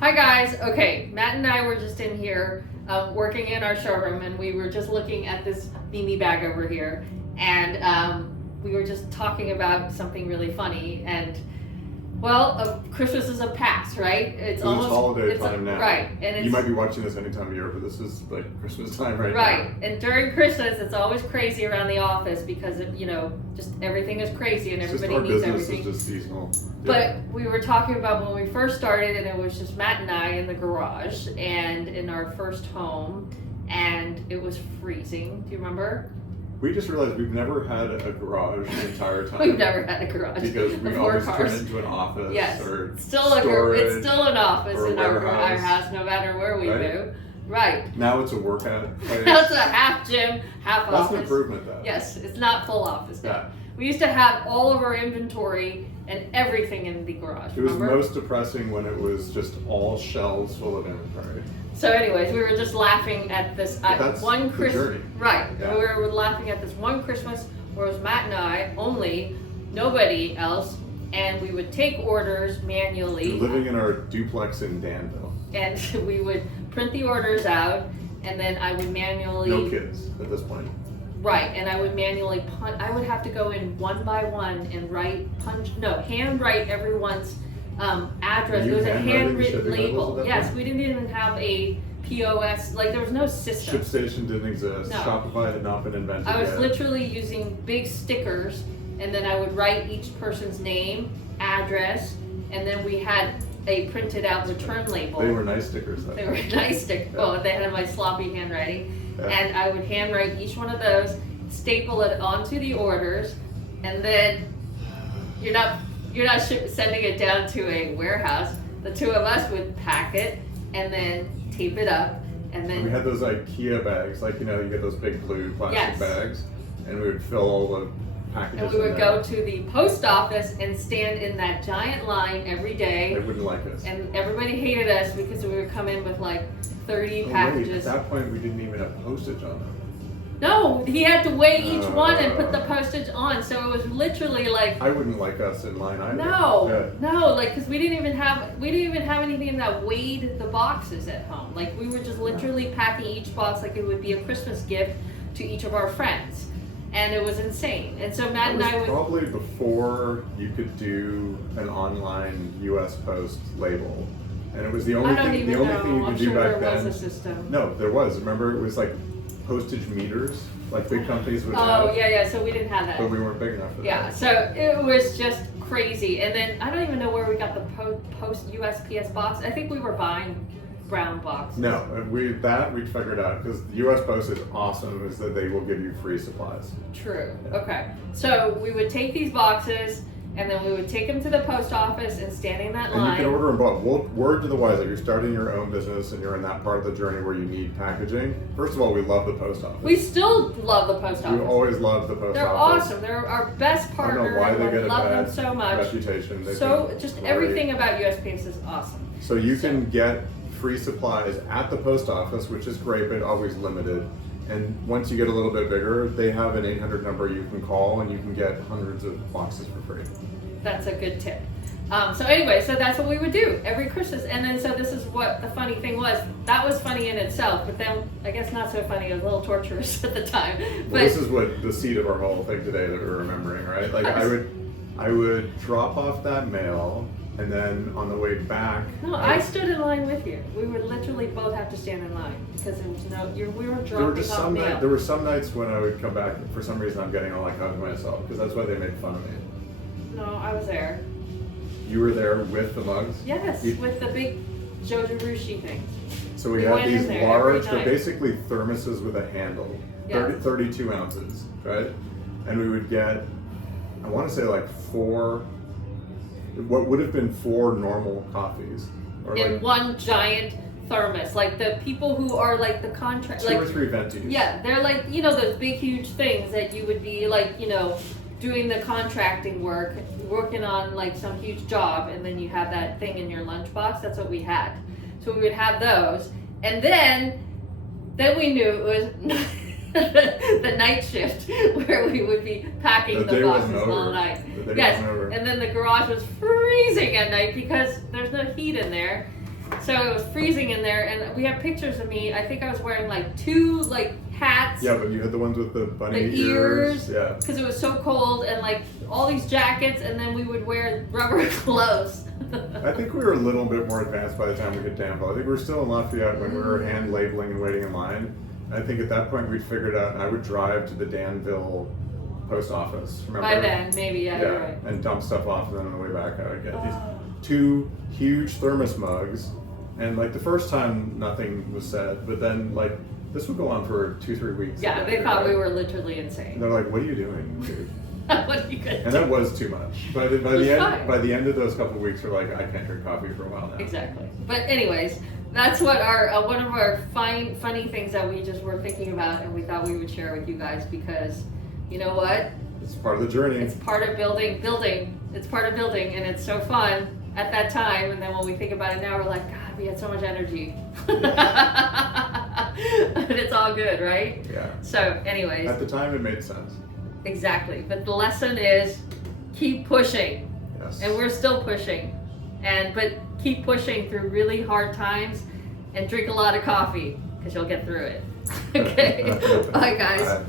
Hi guys. Okay, Matt and I were just in here working in our showroom, and we were just looking at this beanie bag over here, and we were just talking about something really funny. And well, Christmas is a past, right? It's holiday time now. Right, and it's, you might be watching this any time of year, but this is like Christmas time right now. Right, and during Christmas, it's always crazy around the office because just everything is crazy and everybody needs everything. Our business is just seasonal. But we were talking about when we first started, and it was just Matt and I in the garage and in our first home, and it was freezing. Do you remember? We just realized we've never had a garage the entire time. We've never had a garage. Because we always turn it into an office. Yes, or it's still an office in our house, no matter where we right? move. Right. Now it's a workout place. Now it's a half gym, half office. That's an improvement, though. Yes, it's not full office now. Yeah. We used to have all of our inventory and everything in the garage. It was remember? most depressing when it was just all shelves full of inventory. So anyways, we were just laughing at this one Christmas. Right. Yeah. We were laughing at this one Christmas where it was Matt and I, only, nobody else, and we would take orders manually. We're living in our duplex in Danville. And we would print the orders out, and then I would manually... No kids at this point. Right, and I would manually I would have to go in one by one and handwrite everyone's address. It was a handwritten label. Yes, we didn't even have a POS, there was no system. ShipStation didn't exist. No. Shopify had not been invented I was yet. literally using big stickers, and then I would write each person's name, address, and then we had a printed out return label. They were nice stickers though. They were nice stickers. Yeah. Well, they had my sloppy handwriting. Yeah. And I would handwrite each one of those, staple it onto the orders, and then you're not sending it down to a warehouse. The two of us would pack it and then tape it up, and then we had those IKEA bags, you get those big blue plastic bags, and we would fill all the packages. And we would go to the post office and stand in that giant line every day. They wouldn't like us. And everybody hated us because we would come in with 30 packages. Wait, at that point, we didn't even have postage on them. No, he had to weigh each one and put the postage on. So it was literally I wouldn't like us in line either. No, because we didn't even have anything that weighed the boxes at home. We were just literally packing each box like it would be a Christmas gift to each of our friends. And it was insane. And so Matt and I would... probably before you could do an online U.S. Post label. And it was the only thing you could do back then. There was a system. No, there was. Remember, it was postage meters, big companies would have. Oh, yeah, so we didn't have that. But we weren't big enough for that. Yeah, so it was just crazy. And then I don't even know where we got the post USPS box. I think we were buying brown boxes. No, we figured out, because the U.S. Post is awesome, is that they will give you free supplies. True. Yeah. Okay. So we would take these boxes, and then we would take them to the post office and stand in that line. And you can order them both. Word to the wise, if you're starting your own business and you're in that part of the journey where you need packaging, first of all, we love the post office. We still love the post office. We always love the post They're office. They're awesome. They're our best partner. I don't know why they get a love bad them so much. reputation. Everything about USPS is awesome. So you can get free supplies at the post office, which is great, but always limited. And once you get a little bit bigger, they have an 800 number you can call, and you can get hundreds of boxes for free. That's a good tip. So anyway, so that's what we would do every Christmas. And then so this is what the funny thing was. That was funny in itself, but then I guess not so funny. It was a little torturous at the time. Well, this is what the seed of our whole thing today that we're remembering, right? I would drop off that mail, and then on the way back. No, I stood in line with you. We would literally both have to stand in line because there was we were dropping off mail. There were some nights when I would come back. For some reason, I'm getting all hugs myself, because that's why they made fun of me. No, I was there. You were there with the mugs? Yes, with the big Jojarushi thing. So we had these large, they're basically thermoses with a handle, 32 ounces, right? And we would get, I want to say what would have been 4 normal coffees. In one giant thermos. The people who are the contract... 2 or 3 ventis. Yeah, they're those big huge things that you would be doing the contracting work, working on some huge job, and then you have that thing in your lunchbox. That's what we had. So we would have those, and then we knew it was the night shift where we would be packing the boxes all night. Yes, and then the garage was freezing at night because there's no heat in there. So it was freezing in there, and we have pictures of me. I think I was wearing like 2 like hats. Yeah, but you had the ones with the bunny The ears. Yeah. Because it was so cold, and like all these jackets, and then we would wear rubber gloves. I think we were a little bit more advanced by the time we hit Danville. I think we were still in Lafayette when we were hand labeling and waiting in line. I think at that point we'd figured out, and I would drive to the Danville post office. Remember? By then, maybe, yeah, you're right. And dump stuff off, and then on the way back I would get these 2 huge thermos mugs. And like the first time nothing was said, but then like this would go on for 2-3 weeks. Yeah, they thought we were literally insane. And they're like, "What are you doing, dude?" What are you gonna And do? that was too much. By the end of those couple of weeks, we're like, I can't drink coffee for a while now. Exactly. But anyways, that's what our one of our funny things that we just were thinking about, and we thought we would share with you guys because, you know what? It's part of the journey. It's part of building. It's part of building, and it's so fun at that time. And then when we think about it now, we're like, God, we had so much energy. But it's all good, right? Yeah. So, anyways. At the time, it made sense. Exactly. But the lesson is keep pushing. Yes. And we're still pushing. But keep pushing through really hard times and drink a lot of coffee because you'll get through it. Okay. Bye, guys. Bye.